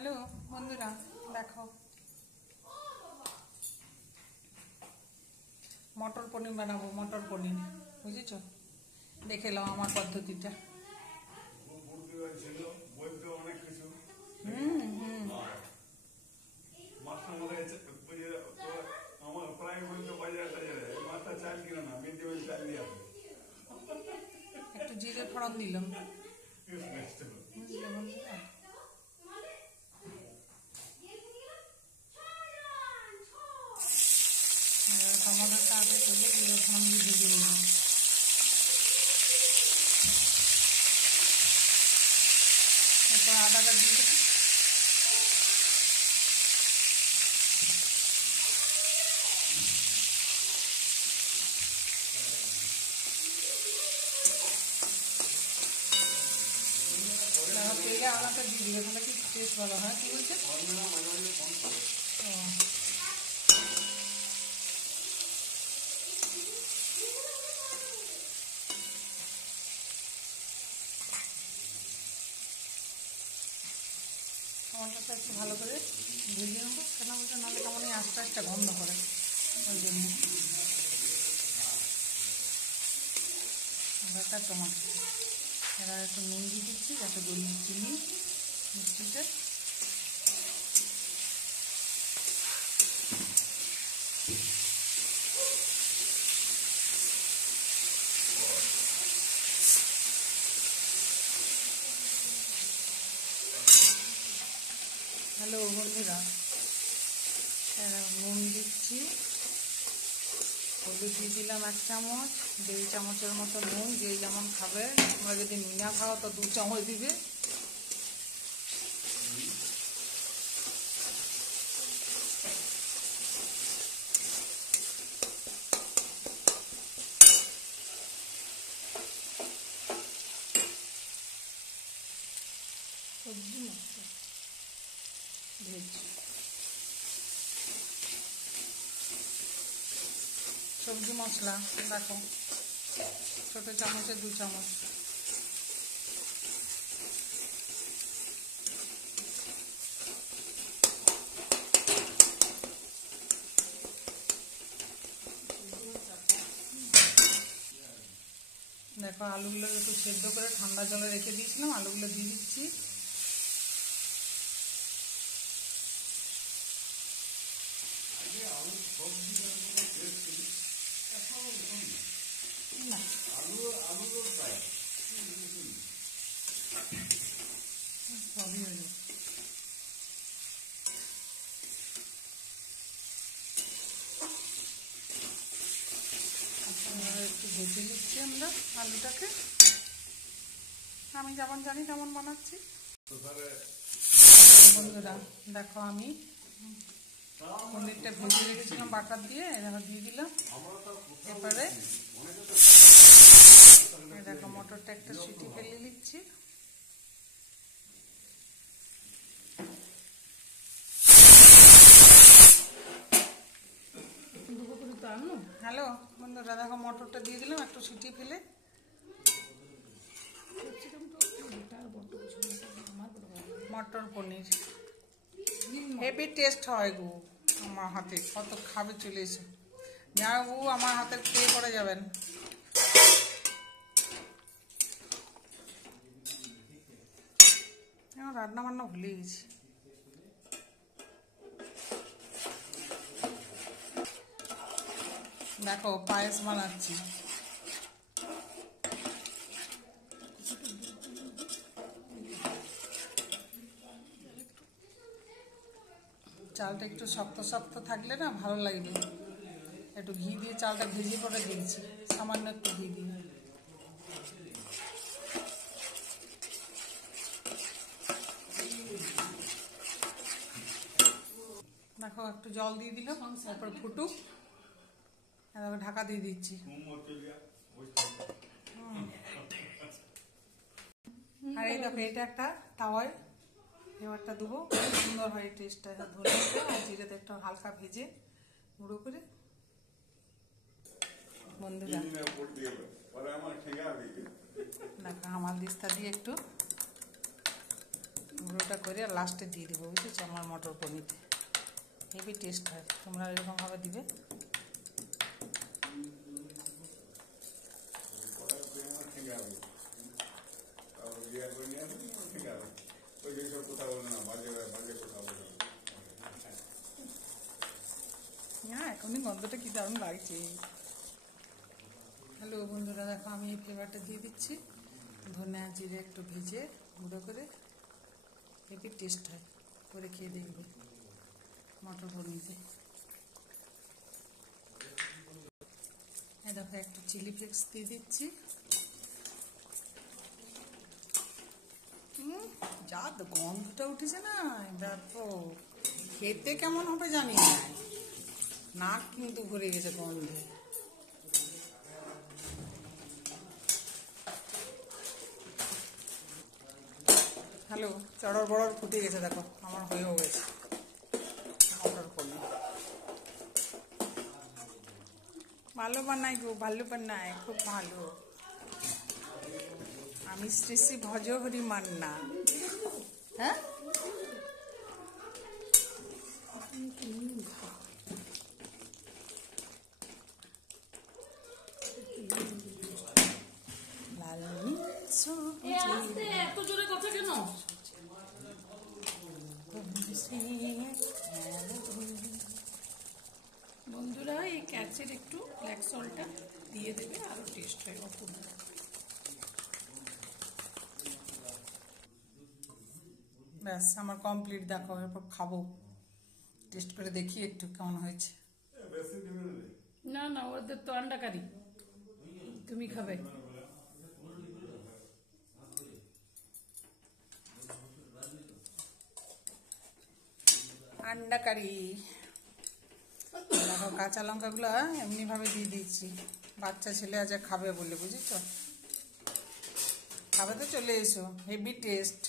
Hello বন্ধুরা, দেখো মটর পনির বানাবো। মটর পনির বুঝেছ? দেখে নাও আমার পদ্ধতিটা। একটু জিরে ফোড়ন দিলাম, বুঝলে বন্ধুরা? টমাটোটা আগে তুলে জিরে ফোড়ন দিয়ে ভেজে নিলাম। এরপর আদাটা দিয়ে দেবো। তেলে আদাটা দিয়ে দিবে, তাহলে কি টেস্ট ভালো হয়। কি বলছে? টমাটোটা একটু ভালো করে ভেজে নেবো, কেন বলতে নাহলে কেমন আস্তে আস্তে গন্ধ করে, ওই জন্য। আদাটা টমাটো এরা একটু নুন দিয়ে দিচ্ছি, যাতে গলিয়ে চিনি মিষ্টিতে। হ্যালো বন্ধুরা, নুন দিচ্ছি, হলুদ দিয়ে দিলাম 1 চামচ, 2 চামচের মতো নুন, যে যেমন খাবে। তোমরা যদি নুনা খাও তো 2 চামচ দিবে। সবজি মশলা ভেজ, সবজি মশলা দেখো, ছোট চামচে 2 চামচ। দেখো আলুগুলো একটু সেদ্ধ করে ঠান্ডা জলে রেখে দিয়েছিলাম, আলুগুলো দিয়ে দিচ্ছি। একটু ভেজে নিচ্ছি আমরা আলুটাকে, আমি যেমন জানি তেমন বানাচ্ছি। বন্ধুরা দেখো, আমি পনিরটা ভেজে রেখেছিলাম বাটার দিয়ে, দেখো দিয়ে দিলাম। এরপরে দেখো মটরটা একটা সিটি ফেলে নিচ্ছি। হ্যালো বন্ধুরা, দেখো মটরটা দিয়ে দিলাম একটু সিটি ফেলে। মটর পনির হেভি টেস্ট হয় গো, আমার হাতে কত খাবে চলে এসে। যা গো, আমার হাতের খেয়ে পড়ে যাবেন। রান্না বান্না ভুলে গেছি। দেখো পায়েস বানাচ্ছি। চালটা একটু শক্ত শক্ত থাকলে না ভালো লাগবে। একটু ঘি দিয়ে চালটা ভেজে করে দিয়েছি, সামান্য একটু ঘি দিয়ে। দেখো একটু জল দিয়ে দিলাম, তারপর ফুটুক, তারপর ঢাকা দিয়ে দিচ্ছি। আর এই দেখো, এটা একটা তাওয়ায় এবারটা দেবো, সুন্দর হয় টেস্টটা। ধনেটা আর জিরেতে একটু হালকা ভেজে গুঁড়ো করে। বন্ধুরা দেখো, হামাল দিস্তা দিয়ে একটু গুঁড়োটা করে লাস্টে দিয়ে দেবো, বুঝেছো? আমার মটর পনিরতে হেভি টেস্ট হয়, তোমরা এরকমভাবে দিবে। হ্যাঁ, এখনই গন্ধটা কি দারুণ লাগছে। হ্যালো বন্ধুরা, দেখো আমি এই ফ্লেভারটা দিয়ে দিচ্ছি। ধনে জিরে একটু ভেজে গুঁড়ো করে, হেভি টেস্ট হয়, করে খেয়ে দেখবে মটর পনিরে। দেখো একটু চিলি ফ্লেক্স দিয়ে দিচ্ছি। যা গন্ধটা উঠেছে না, দেখো খেতে কেমন হবে জানি না, নাক কিন্তু ভরে গেছে গন্ধে। হ্যালো, চড়র বড়র ফুটে গেছে, দেখো আমার হয়েও গেছে মটর পনির। ভালো বানাই গো, ভালো বানাই, খুব ভালো। আমি শ্রী শ্রী ভজহরি মান্না। হ্যাঁ, এত জোরে কথা কেন? বন্ধুরা, এই ক্যাচের একটু ব্ল্যাক সল্টটা দিয়ে দেবে, আরো টেস্ট হয় অপূর্ব। ব্যাস আমার কমপ্লিট। দেখো এরপর খাবো, টেস্ট করে দেখি একটু কেমন হয়েছে। না না, ওদের তো আন্ডা কারি, তুমি খাবে। আন্ডা কারি। দেখো কাঁচা লঙ্কাগুলো এমনিভাবে দিয়ে দিচ্ছি, বাচ্চা ছেলে আজ খাবে বলে, বুঝেছো? খাবে তো চলে এসো, হেভি টেস্ট।